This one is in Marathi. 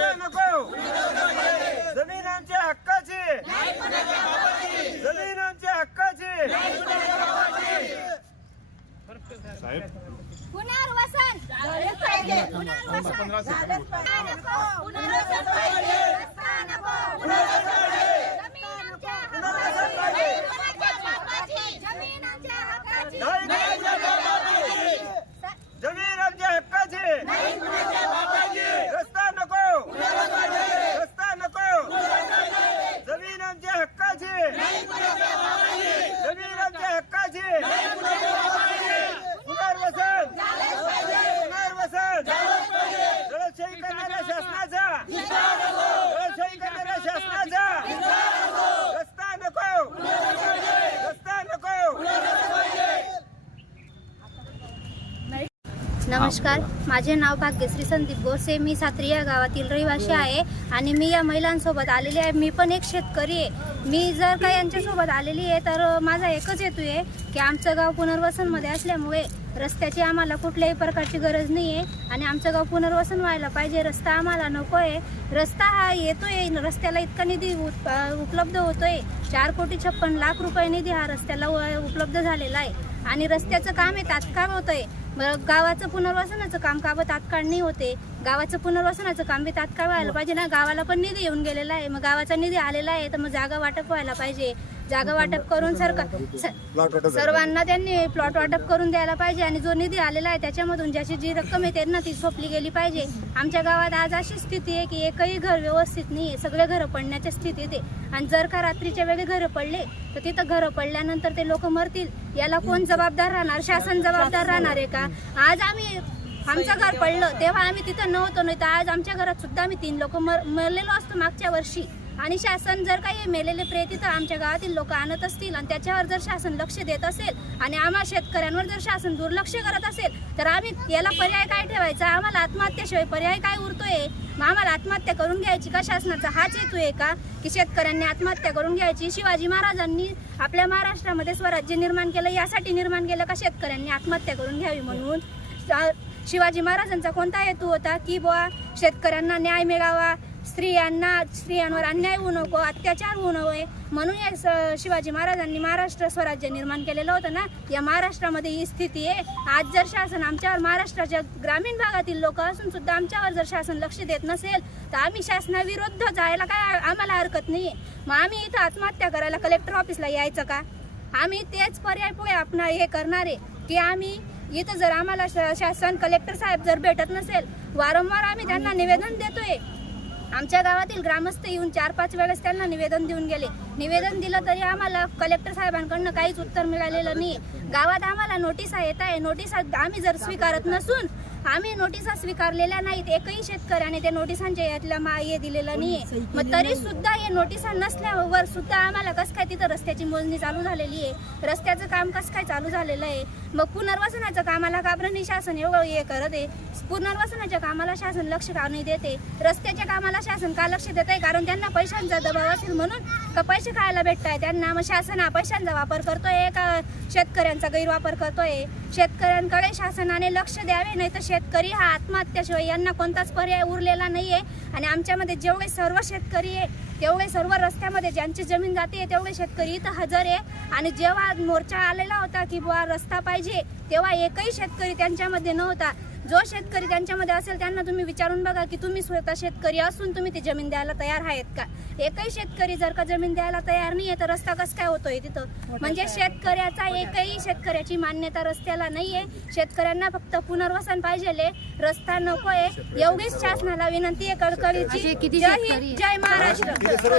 नको जमीन आमच्या हक्काची जमीन साहेब पुनर्वसन नमस्कार माझे नाव भाग्यश्री संदीप बोरसे मी सात्री या गावातील रहिवासी आहे आणि मी या महिलांसोबत आलेली आहे मी पण एक शेतकरी आहे मी जर का यांच्यासोबत आलेली आहे तर माझा एकच हेतू आहे की आमचं गाव पुनर्वसनमध्ये असल्यामुळे रस्त्याची आम्हाला कुठल्याही प्रकारची गरज नाही आहे आणि आमचं गाव पुनर्वसन व्हायला पाहिजे रस्ता आम्हाला नको आहे रस्ता हा येतोय रस्त्याला इतका निधी उपलब्ध होतोय चार कोटी छप्पन लाख रुपये निधी हा रस्त्याला उपलब्ध झालेला आहे आणि रस्त्याचं काम हे तात्काळ होतंय आहे बरं गावाचं पुनर्वसनाचं काम का तात्काळ नाही होते गावाचं पुनर्वसनाचं काम बी तात्काळ व्हायला हो. पाहिजे ना गावाला पण निधी येऊन गेलेला आहे मग गावाचा निधी आलेला आहे तर मग जागा वाटप व्हायला पाहिजे जागा वाटप करून सरकार सर्वांना त्यांनी प्लॉट वाटप करून द्यायला पाहिजे आणि जो निधी आलेला आहे त्याच्यामधून ज्याची जी रक्कम येते ना ती सोपली गेली पाहिजे आमच्या गावात आज अशी स्थिती आहे की एकही घर व्यवस्थित नाही आहे सगळे घरं पडण्याच्या स्थितीत आहे आणि जर का रात्रीच्या वेळी घरं पडले तर तिथं घरं पडल्यानंतर ते लोक मरतील याला कोण जबाबदार राहणार शासन जबाबदार राहणार आहे का आज आम्ही आमचं घर पडलं तेव्हा आम्ही तिथं नव्हतो नाही तर आज आमच्या घरात सुद्धा आम्ही तीन लोक मर मरलेलो असतो मागच्या वर्षी आणि शासन जर काही एम एल प्रेती तर आमच्या गावातील लोक आणत असतील आणि त्याच्यावर जर शासन लक्ष देत असेल आणि आम्हा शेतकऱ्यांवर जर शासन दुर्लक्ष करत असेल तर आम्ही याला पर्याय काय ठेवायचा आम्हाला आत्महत्याशिवाय पर्याय काय उरतोय मग आम्हाला आत्महत्या करून घ्यायची का शासनाचा हाच हेतू आहे का की शेतकऱ्यांनी आत्महत्या करून घ्यायची शिवाजी महाराजांनी आपल्या महाराष्ट्रामध्ये स्वराज्य निर्माण केलं यासाठी निर्माण केलं का शेतकऱ्यांनी आत्महत्या करून घ्यावी म्हणून शिवाजी महाराजांचा कोणता हेतू होता की बुवा शेतकऱ्यांना न्याय मिळावा स्त्रियांना स्त्रियांवर अन्याय होऊ नको अत्याचार होऊ नये म्हणून या शिवाजी महाराजांनी महाराष्ट्र स्वराज्य निर्माण केलेलं होतं ना या महाराष्ट्रामध्ये ही स्थिती आहे आज जर शासन आमच्यावर महाराष्ट्राच्या ग्रामीण भागातील लोक असून सुद्धा आमच्यावर जर शासन लक्ष देत नसेल तर आम्ही शासनाविरुद्ध जायला काय आम्हाला हरकत नाही मग आम्ही इथं आत्महत्या करायला कलेक्टर ऑफिसला यायचं का आम्ही तेच पर्याय पुढे आपण हे करणारे की आम्ही इथं जर आम्हाला शासन कलेक्टर साहेब जर भेटत नसेल वारंवार आम्ही त्यांना निवेदन देतोय आमच्या गावातील ग्रामस्थ येऊन चार पाच वेळेस त्यांना निवेदन देऊन गेले निवेदन दिलं तरी आम्हाला कलेक्टर साहेबांकडनं काहीच उत्तर मिळालेलं नाही गावात आम्हाला नोटिसा येत आहे नोटिसा आम्ही जर स्वीकारत नसून आम्ही नोटिसा स्वीकारलेल्या नाहीत एकही शेतकऱ्याने ते नोटिसांच्या यातल्या मा दिलेलं नाही मग तरी सुद्धा हे नोटिसा नसल्यावर सुद्धा आम्हाला कस काय तिथं रस्त्याची मोजणी चालू झालेली आहे रस्त्याचं काम कस काय चालू झालेलं आहे मग पुनर्वसनाचं कामाला काबरणी शासन एवढं हे करत आहे पुनर्वसनाच्या कामाला शासन लक्ष का नाही देते रस्त्याच्या कामाला शासन का लक्ष देत आहे कारण त्यांना पैशांचा दबाव असेल म्हणून का पैसे खायला आहे त्यांना मग शासन हा पैशांचा वापर करतोय का शेतकऱ्यांचा गैरवापर करतोय शेतकऱ्यांकडे शासनाने लक्ष द्यावे नाही तर शेतकरी हा आत्महत्याशिवाय यांना कोणताच पर्याय उरलेला नाही आणि आमच्यामध्ये जेवढे सर्व शेतकरी आहे तेवढे सर्व रस्त्यामध्ये ज्यांची जमीन जाते तेवढे शेतकरी इथं हजर आहे आणि जेव्हा मोर्चा आलेला होता की बुवा रस्ता पाहिजे तेव्हा एकही शेतकरी त्यांच्यामध्ये नव्हता जो शेतकरी त्यांच्यामध्ये असेल त्यांना तुम्ही विचारून बघा की तुम्ही स्वतः शेतकरी असून तुम्ही ती जमीन द्यायला तयार आहेत का एकही शेतकरी जर का जमीन द्यायला तयार नाहीये तर रस्ता कसं काय होतोय तिथं म्हणजे शेतकऱ्याचा एकही शेतकऱ्याची मान्यता रस्त्याला नाहीये शेतकऱ्यांना फक्त पुनर्वसन पाहिजे रस्ता नकोय एवढीच शासनाला विनंती आहे कडकडीची जय महाराष्ट्र